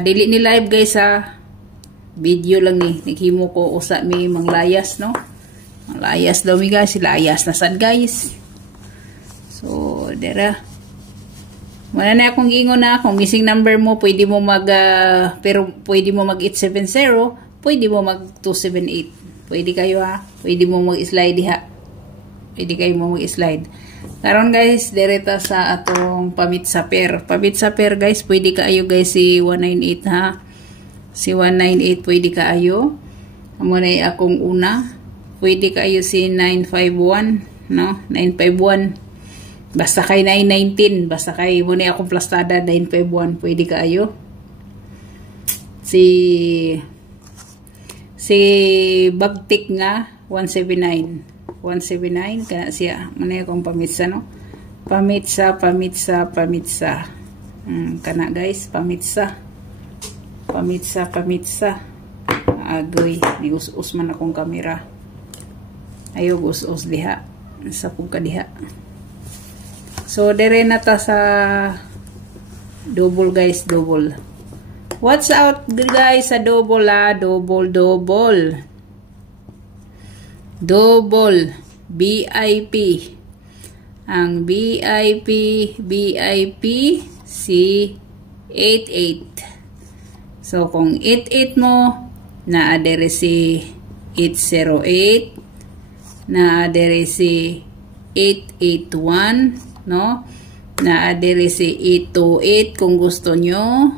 Dili ni live guys ha. Video lang ni. Naghimo ko usa mi manglayas no. Manglayas daw mi guys. Layas na sad guys. So, dera. Wala na akong gingon na. Kung missing number mo, pwede mo pero pwede mo mag 870. Pwede mo mag 278. Pwede kayo ha. Pwede mo mag-slide ha. Pwede kayo mo mag-slide. Karon guys, direta sa atong pamit sa pair. Pamit sa pair guys, pwede kaayo guys si 198 ha. Si 198 pwede kaayo. Amo na akong una. Pwede kaayo si 951, no? 951. Basta kay 919, basta kay mo na akong plastada 951, pwede kaayo. Si Bagtik nga 179. 179 kana siya manay akong pamitsa no, pamitsa kana guys, pamitsa agoy ni us man akong kamera, ayog us diha sa pugka diha. So dire na ta sa double guys, double. What's out guys sa double double VIP. Ang VIP si 88. So kung 88 mo, na-adere si 808, na-adere si 881, no? Na-adere si 828 kung gusto nyo.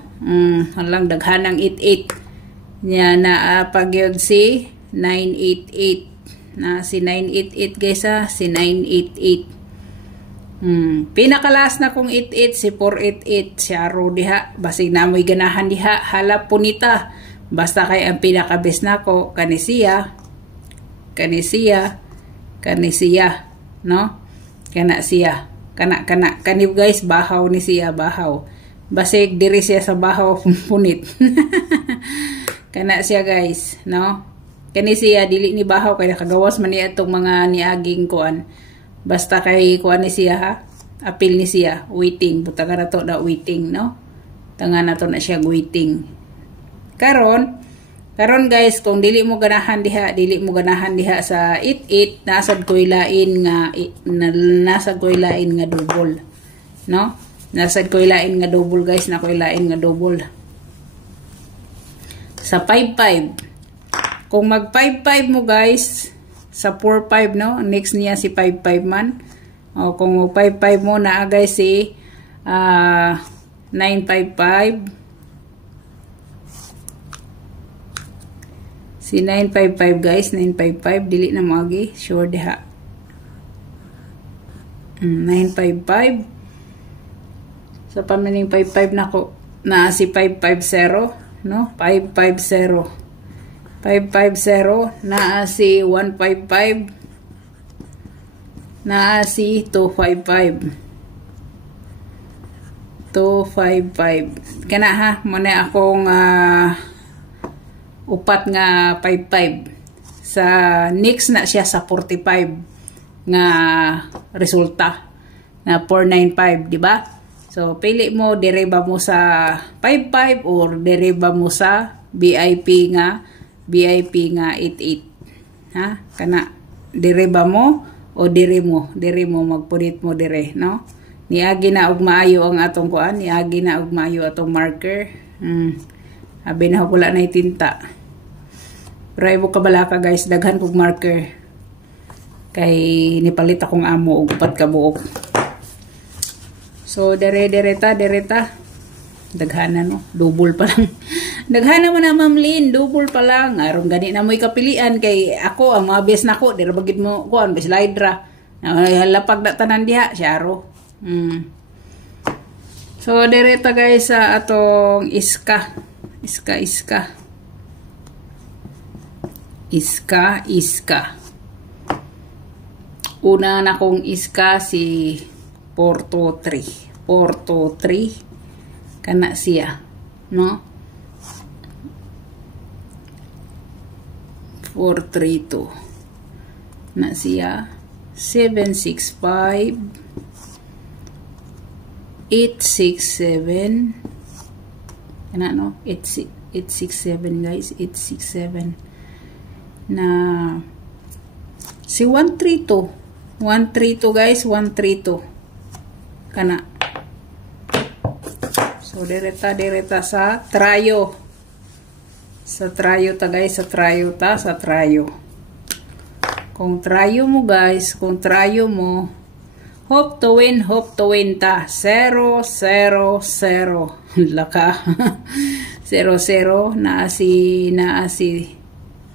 Halang daghanang 88. Nya na-pagyod si 988. Na si 988 guys ha, si 988. Pinakalas na kong 88 si 488 si Aro diha, basig na mo'y ganahan diha, halap punita. Basta kay ang pinakabes na ko kanisiya, no? Kana siya, kana kanib guys, bahaw ni siya, bahaw. Basig diri siya sa bahaw punit. Kana siya guys, no? Kani siya dili ni bahaw kay nakagawas man niya itong mga niaging kuan. Basta kay kuan ni siya ha. Apil ni siya, waiting. Butaga na to na waiting, no? Tanga na to na siya waiting. Karon guys, kung dili mo ganahan diha sa 88, nasad ko'y lain nga double. No? Nasad ko'y lain nga double guys, na ko'y lain nga double. Sa 55. Kung mag 5-5 mo guys, sa 4-5 no, next niya si 5-5 man. O kung 5-5 mo na guys si 955. Si 955 guys, 955 dili na mo agi, sure diha. 955. Sa pamaning 55 nako na si 550, no? 550. 550 na si 155, na si 255 kana ha, muna akong upat nga 55. Sa next na siya sa 45 nga resulta na 495, di ba? So pili mo, deriba mo sa 55 or deriba mo sa VIP nga 88, ha? Kana diriba mo o diri mo magpunit mo dire, no? Niagi na og maayo ang atong kuan, niagi na og maayo atong marker. Abi na wala na tinta. Pero ibo kabalaka guys, daghan kog marker. Kay nipalit akong amo og upat ka buok. So direta daghana no, double pa lang. Daghana man na Ma'am Lynn, double pa lang. Aron gani na mo'y kapilian kay ako ang mga best nako, dira bagid mo kuan bes slidera. Lapag na tanan diha, syaro. So direta guys sa atong iska. Una na kong iska si 423. Kana siya, no? 432 na siya. 765 867 kana no 867 guys, 867 na si 132 guys, 132 kana. So direta sa trayo ta guys, sa trayo. Kung trayo mo guys, hope to win ta 0-0-0 laka 0-0 naa si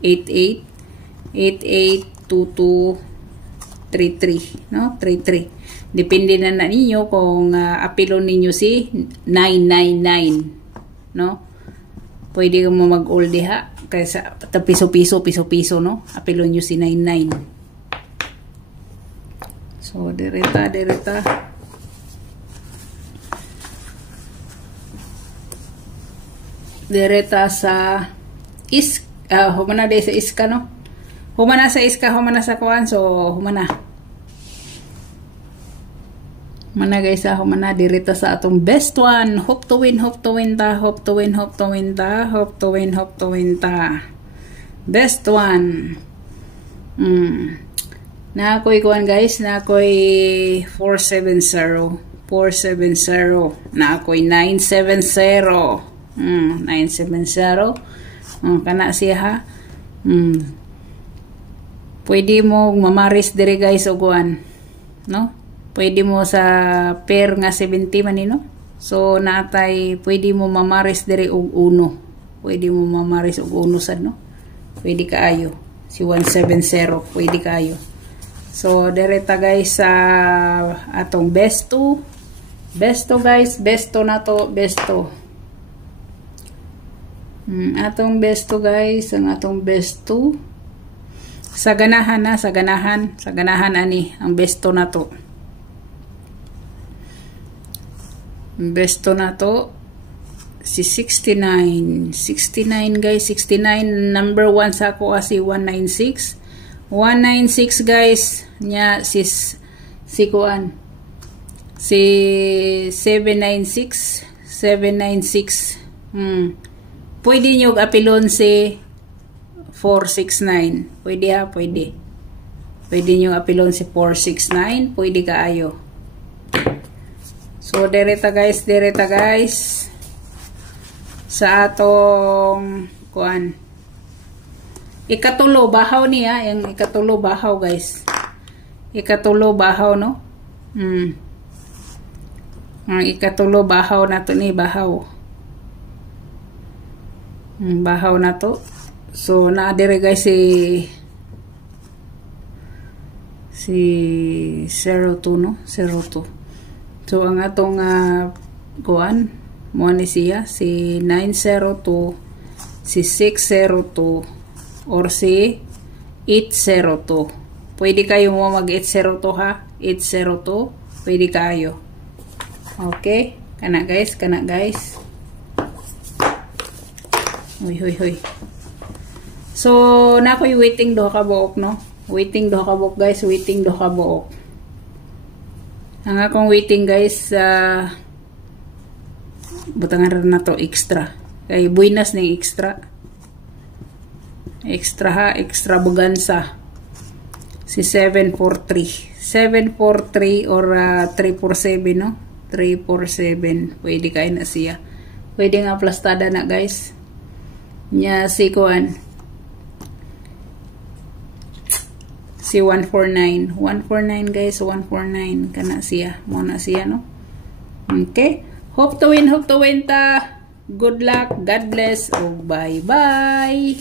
88-22-33 no, 33. Depende na ninyo kung apilon ninyo si 999 no. Pwede mo mag-all diha kaysa piso-piso no, apilon nyo si 99. So direta sa humana de sa iska no, humana sa kuan. So humana guys, humana direta sa atong best one. Hope to win ta best one. Na ako'y kuan guys, na ako'y 470, na ako'y 970, 970, kana siya ha. Pwede mo mamaris dire guys o kuan no, pwede mo sa pair nga 70 man no. So natay pwede mo mamaris dire og uno, pwede mo mamaris og uno sad no, pwede kaayo si 170, pwede kaayo. So direta guys sa atong besto guys, besto na to, atong besto guys, ang atong besto sa ganahan ani ang besto na to. Besto na to si 69 guys, 69 number 1 sa ako asi 196 guys nya si kuan si 796 pwede nyo apilon si 469, pwede ha, pwede nyo apilon si 469, pwede kaayo. So direta guys sa atong kuan ikatulo bahaw niya, yung ikatulo bahaw guys, ikatulo bahaw no. Ang ikatulo bahaw na to ni bahaw na to. So naadire guys si 02 no, 02. So ang atong kuan mo ni siya si 902, si 602 or si 802. Pwede kayo mo mag 802 ha, 802 pwede kayo. Okay, kana guys. Hoy. So na ko'y waiting do ka buok no, waiting do ka buok guys, waiting do ka buok. Ang akong waiting guys butangan na to extra kay buinas ning extra ha, extravaganza si 743 or 347 no, 347 pwede kayo na siya, pwede nga plastada na guys nya si kuan si 149 guys, 149 kana siya, mo na siya no. Okay, hope to win ta. Good luck, God bless, oh bye bye.